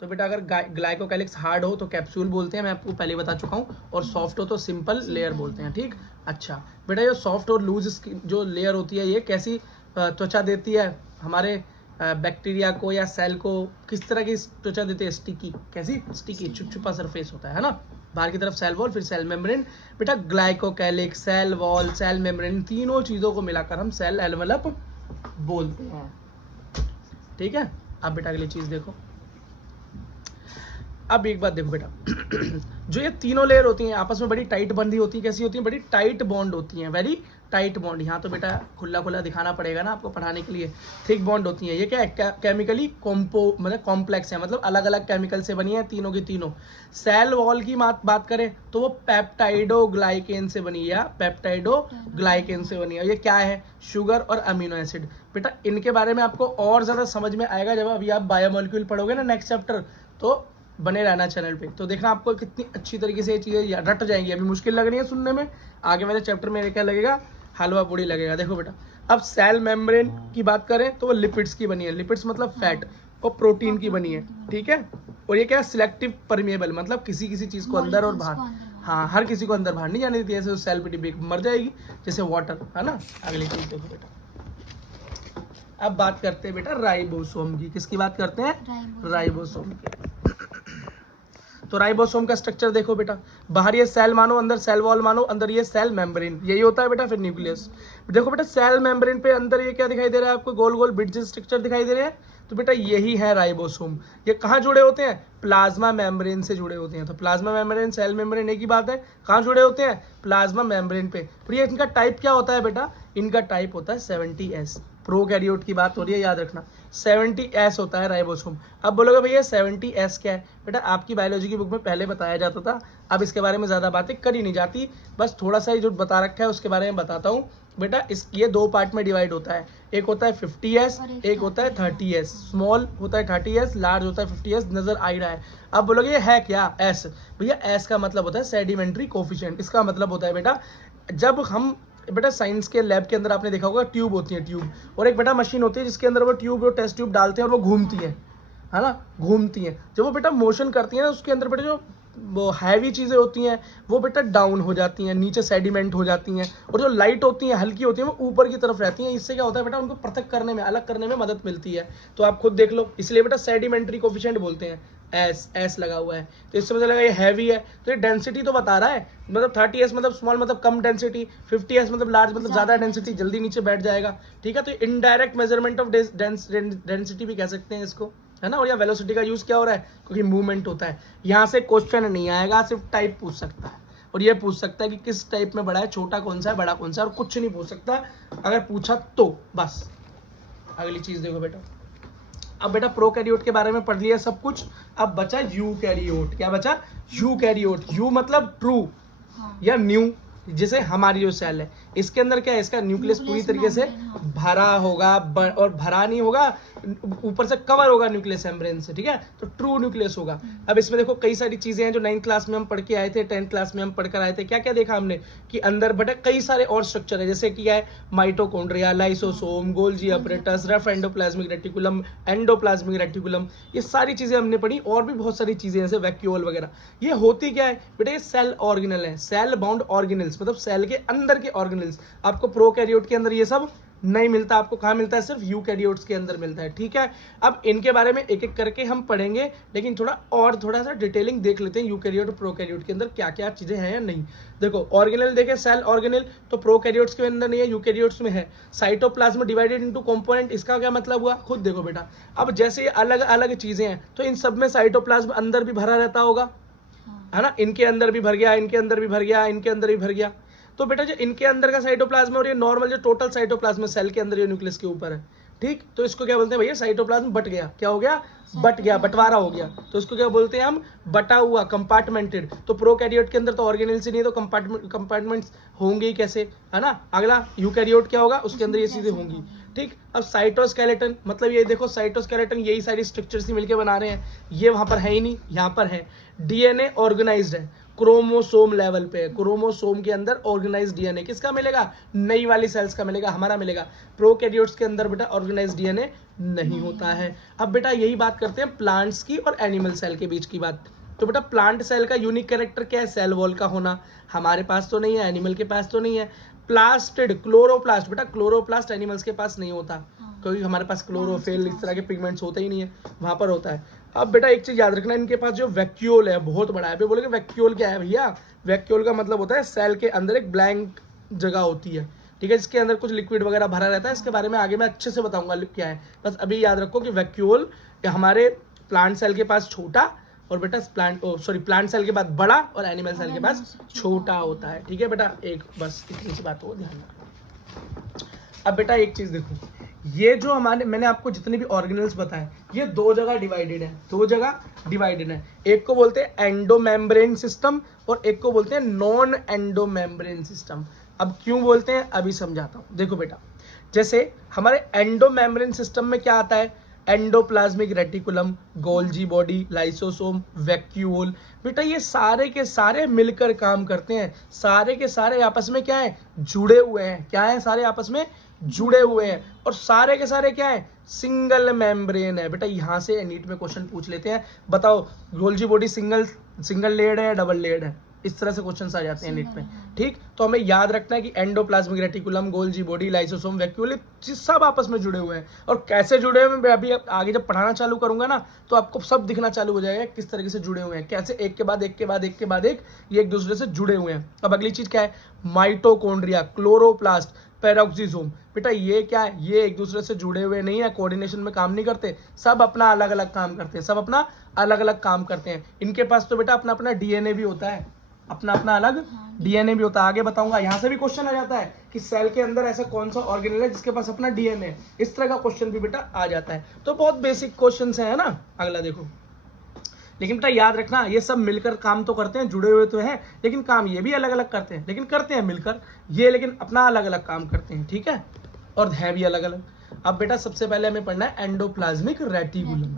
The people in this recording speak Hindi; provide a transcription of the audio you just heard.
तो बेटा अगर ग्लाइकोकैलिक्स हार्ड हो तो कैप्सूल बोलते हैं, मैं आपको पहले बता चुका हूँ, और सॉफ्ट हो तो सिंपल लेयर बोलते हैं। ठीक, अच्छा बेटा ये सॉफ्ट और लूज जो लेयर होती है ये कैसी त्वचा देती है हमारे बैक्टीरिया को या सेल को, किस तरह की त्वचा देती है? स्टिकी। कैसी? स्टिकी, चुपचुपा सरफेस होता है ना, बाहर की तरफ सेल वॉल, फिर सेल मेम्ब्रेन। बेटा glycocalyx, cell wall, cell membrane, तीनों चीज़ों को मिलाकर हम सेल एनवेलप बोलते हैं। ठीक है, अब बेटा अगली चीज़ देखो। अब एक बात देखो बेटा जो ये तीनों लेयर होती हैं आपस में बड़ी टाइट बंधी होती है। कैसी होती है? बड़ी टाइट बॉन्ड होती हैं, वेरी टाइट बॉन्ड। यहाँ तो बेटा खुला खुला दिखाना पड़ेगा ना आपको पढ़ाने के लिए। थिक बॉन्ड होती हैं। ये क्या है? केमिकली मतलब कॉम्प्लेक्स है, मतलब अलग अलग केमिकल से बनी है तीनों की तीनों। सेल वॉल की बात करें तो वो पेप्टाइडोग्लाइकेन से बनी है, या पेप्टाइडोग्लाइकेन से बनी है। ये क्या है? शुगर और अमीनो एसिड। बेटा इनके बारे में आपको और ज़्यादा समझ में आएगा जब अभी आप बायोमोलिक्यूल पढ़ोगे ना नेक्स्ट चैप्टर, तो बने रहना चैनल पे, तो देखना आपको कितनी अच्छी तरीके से ये चीज़ें रट जाएंगी। अभी मुश्किल लग रही है सुनने में, आगे मेरे चैप्टर में क्या लगेगा? हलवा पूड़ी लगेगा। देखो बेटा अब सेल मेम्ब्रेन की बात करें तो वो लिपिड्स की बनी है। लिपिड्स मतलब फैट और प्रोटीन की बनी है। ठीक है, और ये क्या है? सिलेक्टिव परमिएबल, मतलब किसी किसी चीज़ को अंदर और बाहर, हाँ हर किसी को अंदर बाहर नहीं जाने देती है। ऐसे सेल पे डिब्बे मर जाएगी जैसे वाटर, है ना। अगली चीज़ देखो बेटा, अब बात करते हैं बेटा राइबोसोम की। किसकी बात करते हैं? राइबोसोम की। तो राइबोसोम का स्ट्रक्चर देखो बेटा, बाहर ये सेल मानो, अंदर सेल वॉल मानो, अंदर ये सेल मेम्ब्रेन, यही होता है बेटा। फिर न्यूक्लियस। देखो बेटा सेल मेम्ब्रेन पे अंदर ये क्या दिखाई दे रहा है आपको? गोल गोल ब्रिज स्ट्रक्चर दिखाई दे रहे हैं, तो बेटा यही है राइबोसोम। ये कहाँ जुड़े होते हैं? प्लाज्मा मेम्ब्रेन से जुड़े होते हैं। तो प्लाज्मा मेम्ब्रेन, सेल मेम्ब्रेन एक ही बात है। कहाँ जुड़े होते हैं? प्लाज्मा मेम्ब्रेन पे। फिर ये इनका टाइप क्या होता है बेटा? इनका टाइप होता है 70S। प्रोकैरियोट की बात हो रही है, याद रखना 70S होता है राइबोसोम। अब बोलोगे भैया 70S क्या है? बेटा आपकी बायोलॉजी की बुक में पहले बताया जाता था, अब इसके बारे में ज़्यादा बातें करी नहीं जाती, बस थोड़ा सा ही जो बता रखा है उसके बारे में बताता हूँ। बेटा ये दो पार्ट में डिवाइड होता है, एक होता है 50S, एक होता है 30S। स्मॉल होता है 30S, लार्ज होता है 50S। नजर आ ही रहा है। अब बोलोगे ये है क्या? एस। भैया एस का मतलब होता है सेडिमेंट्री कोफिशिएंट। इसका मतलब होता है बेटा जब हम बेटा साइंस के लैब के अंदर आपने देखा होगा ट्यूब होती है, ट्यूब, और एक बेटा मशीन होती है जिसके अंदर वो ट्यूब और टेस्ट ट्यूब डालते हैं और वो घूमती है ना, घूमती हैं। जब वो बेटा मोशन करती है ना, उसके अंदर बेटा जो वो हैवी चीज़ें होती हैं वो बेटा डाउन हो जाती हैं, नीचे सेडिमेंट हो जाती हैं, और जो लाइट होती हैं, हल्की होती हैं, वो ऊपर की तरफ रहती हैं। इससे क्या होता है बेटा? उनको पृथक करने में, अलग करने में मदद मिलती है। तो आप खुद देख लो, इसलिए बेटा सेडिमेंट्री कोफिशिएंट बोलते हैं। एस लगा हुआ है, तो इससे पता लगा ये हैवी है, तो ये डेंसिटी तो बता रहा है। मतलब 30S मतलब स्मॉल मतलब कम डेंसिटी, 50S मतलब लार्ज मतलब ज़्यादा डेंसिटी, जल्दी नीचे बैठ जाएगा। ठीक है, तो इनडायरेक्ट मेजरमेंट ऑफ डेंसिटी भी कह सकते हैं इसको, है ना। और यहाँ वेलोसिटी का यूज़ क्या हो रहा है? क्योंकि मूवमेंट होता है। यहाँ से क्वेश्चन नहीं आएगा, सिर्फ टाइप पूछ सकता है, और ये पूछ सकता है कि किस टाइप में बड़ा है, छोटा कौन सा है, बड़ा कौन सा है, और कुछ नहीं पूछ सकता अगर पूछा तो बस। अगली चीज़ देखो बेटा, अब बेटा प्रोकैरियोट के बारे में पढ़ लिया सब कुछ, अब बचा यूकैरियोट। क्या बचा? यूकैरियोट। यू मतलब ट्रू या न्यू, जैसे हमारी जो सेल है इसके अंदर क्या है? इसका न्यूक्लियस पूरी तरीके से भरा होगा, और भरा नहीं होगा, ऊपर से कवर होगा न्यूक्लियस मेम्ब्रेन से। ठीक है, तो ट्रू न्यूक्लियस होगा। अब इसमें देखो कई सारी चीजें हैं जो 9th क्लास में हम पढ़ के आए थे, 10th क्लास में हम पढ़कर आए थे। क्या क्या देखा हमने? कि अंदर बेटा कई सारे और स्ट्रक्चर है, जैसे कि है mitochondria, lysosome, Golgi apparatus, rough endoplasmic reticulum, endoplasmic reticulum, ये सारी चीजें हमने पढ़ी। और भी बहुत सारी चीजें जैसे वैक्यूल वगैरह। ये होती क्या है बेटा? ये सेल ऑर्गेनल है, सेल बाउंड ऑर्गेनल्स, मतलब सेल के अंदर के ऑर्गेनल्स। आपको प्रोकैरियोट के अंदर ये सब नहीं मिलता, आपको कहाँ मिलता है? सिर्फ यूकैरियोट्स के अंदर मिलता है। ठीक है, अब इनके बारे में एक एक करके हम पढ़ेंगे, लेकिन थोड़ा सा डिटेलिंग देख लेते हैं यूकैरियोट और प्रोकैरियोट के अंदर क्या क्या चीजें हैं या नहीं। देखो ऑर्गेनल देखे, सेल ऑर्गेनल तो प्रोकैरियोट्स के अंदर नहीं है, यूकैरियोट्स में है। साइटोप्लाज्म डिवाइडेड इनटू कंपोनेंट, इसका क्या मतलब हुआ? खुद देखो बेटा, अब जैसे ये अलग अलग चीजें हैं तो इन सब में साइटोप्लाज्म अंदर भी भरा रहता होगा, है ना। इनके अंदर भी भर गया, इनके अंदर भी भर गया, इनके अंदर भी भर गया। तो बेटा जो इनके अंदर का साइटोप्लाज्म और ये नॉर्मल जो टोटल साइटोप्लाज्म सेल के अंदर, ये न्यूक्लियस के ऊपर है। ठीक, तो इसको क्या बोलते हैं भैया? साइटोप्लाज्म बट गया। क्या हो गया? बट गया, बंटवारा हो गया। तो इसको क्या बोलते हैं हम? बटा हुआ, कंपार्टमेंटेड। तो प्रोकैरियोट के अंदर तो ऑर्गेनल्स ही नहीं, तो कंपार्टमेंट्स होंगे ही कैसे, है ना। अगला यूकैरियोट क्या होगा? उसके अंदर ये चीजें होंगी। ठीक। अब साइटोस्केलेटन मतलब ये देखो, साइटोस्केलेटन यही सारी स्ट्रक्चर्स ही मिलके बना रहे हैं, ये वहां पर है ही नहीं, यहाँ पर है। डीएनए ऑर्गेनाइज्ड है, क्रोमोसोम लेवल पे है, क्रोमोसोम के अंदर ऑर्गेनाइज्ड डीएनए किसका मिलेगा, नई वाली सेल्स का मिलेगा, हमारा मिलेगा। प्रोकैरियोट्स के अंदर बेटा ऑर्गेनाइज्ड डीएनए नहीं होता है। अब बेटा यही बात करते हैं प्लांट्स की और एनिमल सेल के बीच की बात। तो बेटा प्लांट सेल का यूनिक कैरेक्टर क्या है, सेल वॉल का होना, हमारे पास तो नहीं है, एनिमल के पास तो नहीं है। प्लास्टिड, क्लोरोप्लास्ट, बेटा क्लोरोप्लास्ट एनिमल्स के पास नहीं होता, क्योंकि हमारे पास क्लोरोफिल इस तरह के पिगमेंट्स होते ही नहीं है, वहां पर होता है। अब बेटा एक चीज याद रखना, इनके पास जो वैक्यूल है बहुत बड़ा है। अभी बोलोगे वैक्यूल क्या है भैया, वैक्यूल का मतलब होता है सेल के अंदर एक ब्लैंक जगह होती है, ठीक है, जिसके अंदर कुछ लिक्विड वगैरह भरा रहता है। इसके बारे में आगे मैं अच्छे से बताऊंगा क्या है, बस अभी याद रखो कि वैक्यूल हमारे प्लांट सेल के पास छोटा और बेटा प्लांट सेल के बाद बड़ा और एनिमल सेल के पास छोटा होता है, ठीक है बेटा। एक बस इतनी सी बात हो ध्यान रखना। अब बेटा एक चीज देखो, ये जो हमारे मैंने आपको जितने भी ऑर्गेनल्स बताए ये दो जगह डिवाइडेड है, दो जगह डिवाइडेड है। एक को बोलते हैं एंडोमेम्ब्रेन सिस्टम और एक को बोलते हैं नॉन एंडोमेम्ब्रेन सिस्टम। अब क्यों बोलते हैं अभी समझाता हूं। देखो बेटा, जैसे हमारे एंडोमेम्ब्रेन सिस्टम में क्या आता है, endoplasmic reticulum, Golgi body, lysosome, vacuole, बेटा ये सारे के सारे मिलकर काम करते हैं, सारे के सारे आपस में क्या है, जुड़े हुए हैं। क्या है, सारे आपस में जुड़े हुए हैं और सारे के सारे क्या है, सिंगल मेम्ब्रेन है। बेटा यहां से नीट में क्वेश्चन पूछ लेते हैं, बताओ गोल्जी बॉडी सिंगल लेयर्ड है या डबल लेयर्ड है, इस तरह से क्वेश्चंस आ जाते हैं नीट में, ठीक। तो हमें याद रखना है कि endoplasmic reticulum, Golgi body, lysosome, vacuole सब आपस में जुड़े हुए हैं। और कैसे जुड़े हुए हैं मैं अभी आगे जब पढ़ाना चालू करूंगा ना तो आपको सब दिखना चालू हो जाएगा किस तरीके से जुड़े हुए हैं, कैसे एक के बाद एक के बाद एक के बाद एक ये एक दूसरे से जुड़े हुए हैं। अब अगली चीज क्या है, माइटोकॉन्ड्रिया, क्लोरोप्लास्ट, पेरोक्सिसोम, बेटा ये क्या है, ये एक दूसरे से जुड़े हुए नहीं है, कोऑर्डिनेशन में काम नहीं करते, सब अपना अलग अलग काम करते हैं, सब अपना अलग अलग काम करते हैं। इनके पास तो बेटा अपना अपना डीएनए भी होता है, अपना अपना अलग डीएनए भी होता है। आगे बताऊंगा, यहां से भी क्वेश्चन आ जाता है कि सेल के अंदर ऐसा कौन सा ऑर्गेनल है जिसके पास अपना डीएनए, इस तरह का क्वेश्चन भी बेटा आ जाता है। तो बहुत बेसिक क्वेश्चन है ना। अगला देखो, लेकिन बेटा याद रखना ये सब मिलकर काम तो करते हैं, जुड़े हुए तो हैं, लेकिन काम ये भी अलग अलग करते हैं, लेकिन करते हैं मिलकर ये, लेकिन अपना अलग अलग काम करते हैं, ठीक है, और है भी अलग अलग। अब बेटा सबसे पहले हमें पढ़ना है एंडोप्लाज्मिक रेटिकुलम।